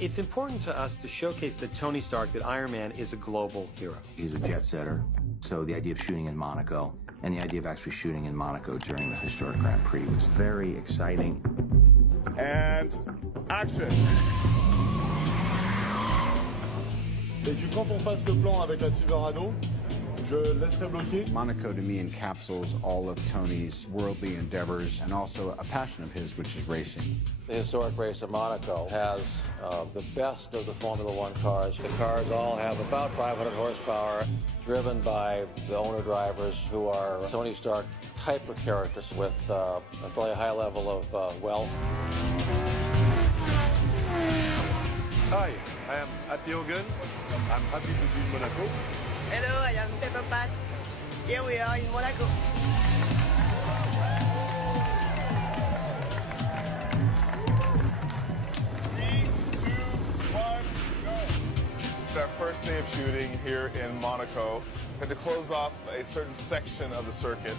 It's important to us to showcase that Tony Stark, that Iron Man, is a global hero. He's a jet setter, so the idea of shooting in Monaco and the idea of actually shooting in Monaco during the historic Grand Prix was very exciting. And action! Et puis quand on fasse le plan avec la Silverado, je laisserai bloquer. Monaco to me encapsulates all of Tony's worldly endeavors and also a passion of his, which is racing. The historic race of Monaco has the best of the Formula One cars. The cars all have about 500 horsepower, driven by the owner-drivers who are Tony Stark type of characters with a fairly high level of wealth. Hi, I am Happy Hogan. I'm happy to be in Monaco. Hello, I am Pepper Potts. Here we are in Monaco. It's our first day of shooting here in Monaco. We had to close off a certain section of the circuit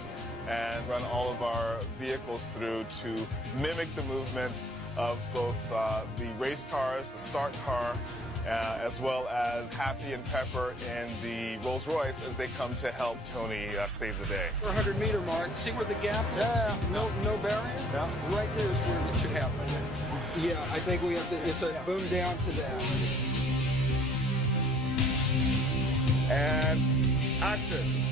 and run all of our vehicles through to mimic the movements of both the race cars, the start car, as well as Happy and Pepper in the Rolls Royce as they come to help Tony save the day. 400-meter mark. See where the gap is? Yeah. No barrier? Yeah. Right there is where it should happen. Yeah, I think we have to, it's a boom down to that. And action.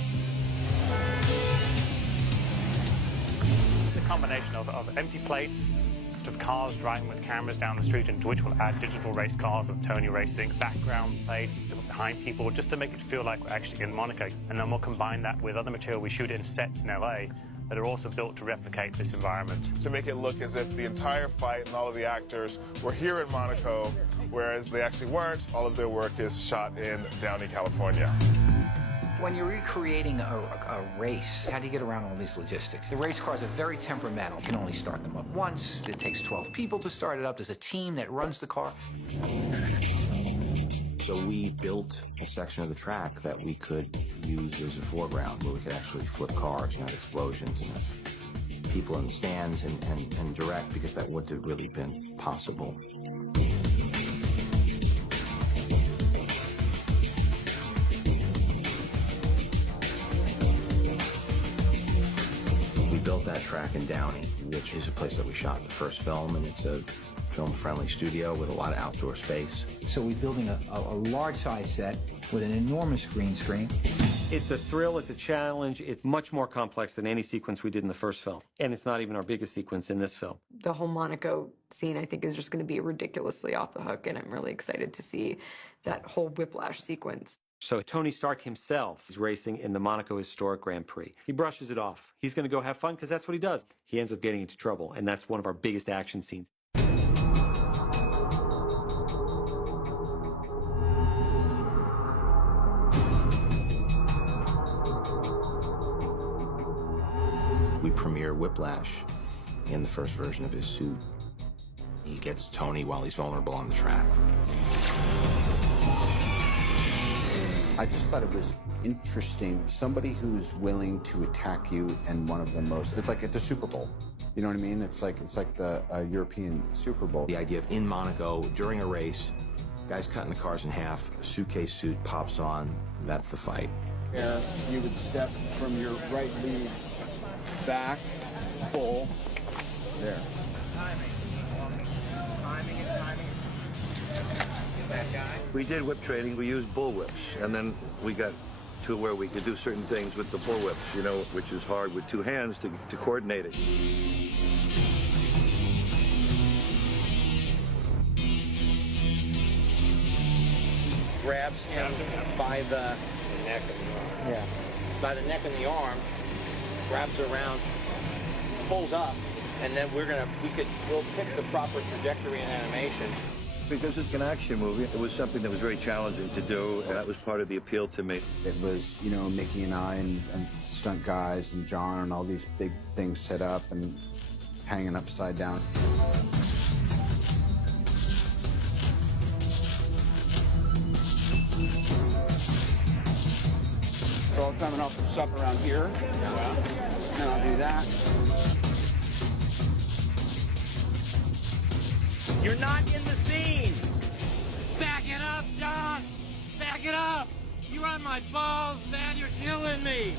It's a combination of empty plates, sort of cars driving with cameras down the street, into which we'll add digital race cars of Tony racing, background plates behind people, just to make it feel like we're actually in Monaco. And then we'll combine that with other material we shoot in sets in LA that are also built to replicate this environment. To make it look as if the entire fight and all of the actors were here in Monaco, whereas they actually weren't. All of their work is shot in Downey, California. When you're recreating a race, how do you get around all these logistics? The race cars are very temperamental. You can only start them up once. It takes 12 people to start it up. There's a team that runs the car. So we built a section of the track that we could use as a foreground where we could actually flip cars, have explosions and have people in the stands and direct, because that wouldn't have really been possible. We built that track in Downey, which is a place that we shot the first film, and it's a film-friendly studio with a lot of outdoor space. So we're building a large-size set with an enormous green screen. It's a thrill, it's a challenge, it's much more complex than any sequence we did in the first film. And it's not even our biggest sequence in this film. The whole Monaco scene, I think, is just going to be ridiculously off the hook, and I'm really excited to see that whole Whiplash sequence. So Tony Stark himself is racing in the Monaco Historic Grand Prix. He brushes it off. He's going to go have fun because that's what he does. He ends up getting into trouble, and that's one of our biggest action scenes. We premiere Whiplash in the first version of his suit. He gets Tony while he's vulnerable on the track. I just thought it was interesting. Somebody who's willing to attack you in one of the most, it's like at the Super Bowl. You know what I mean? It's like the European Super Bowl. The idea of in Monaco, during a race, guys cutting the cars in half, a suitcase suit pops on, that's the fight. There, you would step from your right lead back, pull, there. We did whip training. We used bull whips, and then we got to where we could do certain things with the bull whips, which is hard with two hands to coordinate it. Grabs him by the neck and the arm. Yeah. By the neck and the arm, wraps around, pulls up, and then we'll pick the proper trajectory and animation. Because it's an action movie, it was something that was very challenging to do, and that was part of the appeal to me. It was, Mickey and I and stunt guys and John and all these big things set up and hanging upside down. They're all coming off the stuff around here. And I'll do that. You're not in the scene. Back it up! You're on my balls, man. You're killing me.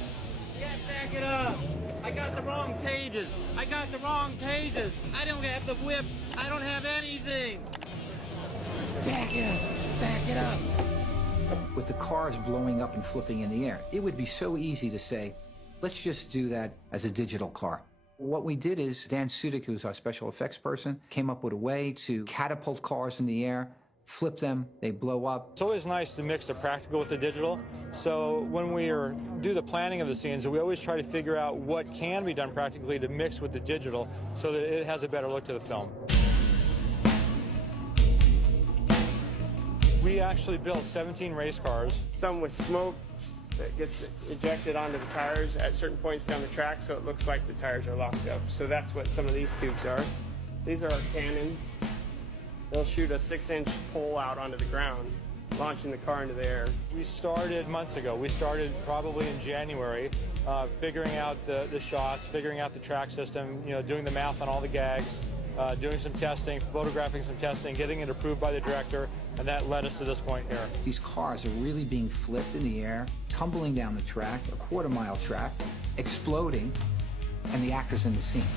Yeah, back it up. I got the wrong pages. I got the wrong pages. I don't have the whips. I don't have anything. Back it up. Back it up. With the cars blowing up and flipping in the air, it would be so easy to say, let's just do that as a digital car. What we did is Dan Sudik, who's our special effects person, came up with a way to catapult cars in the air, flip them, they blow up. It's always nice to mix the practical with the digital. So when we do the planning of the scenes, we always try to figure out what can be done practically to mix with the digital so that it has a better look to the film. We actually built 17 race cars. Some with smoke that gets ejected onto the tires at certain points down the track, so it looks like the tires are locked up. So that's what some of these tubes are. These are our cannons. They'll shoot a 6-inch pole out onto the ground, launching the car into the air. We started months ago. We started probably in January, figuring out the shots, figuring out the track system, doing the math on all the gags, doing some testing, photographing some testing, getting it approved by the director, and that led us to this point here. These cars are really being flipped in the air, tumbling down the track, a quarter-mile track, exploding, and the actors in the scene.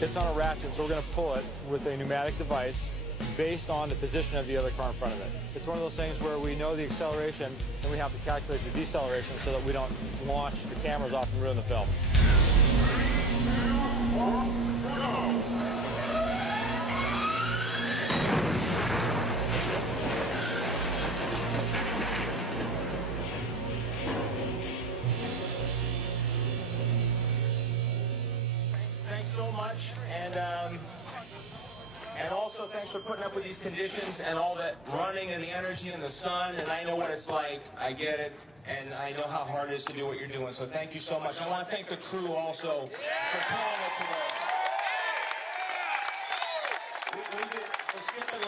It's on a ratchet, so we're going to pull it with a pneumatic device based on the position of the other car in front of it. It's one of those things where we know the acceleration and we have to calculate the deceleration so that we don't launch the cameras off and ruin the film. Thanks so much, and also thanks for putting up with these conditions and all that running and the energy in the sun. And I know what it's like. I get it, and I know how hard it is to do what you're doing. So thank you so much. I want to thank the crew also for pulling it today. We're skipping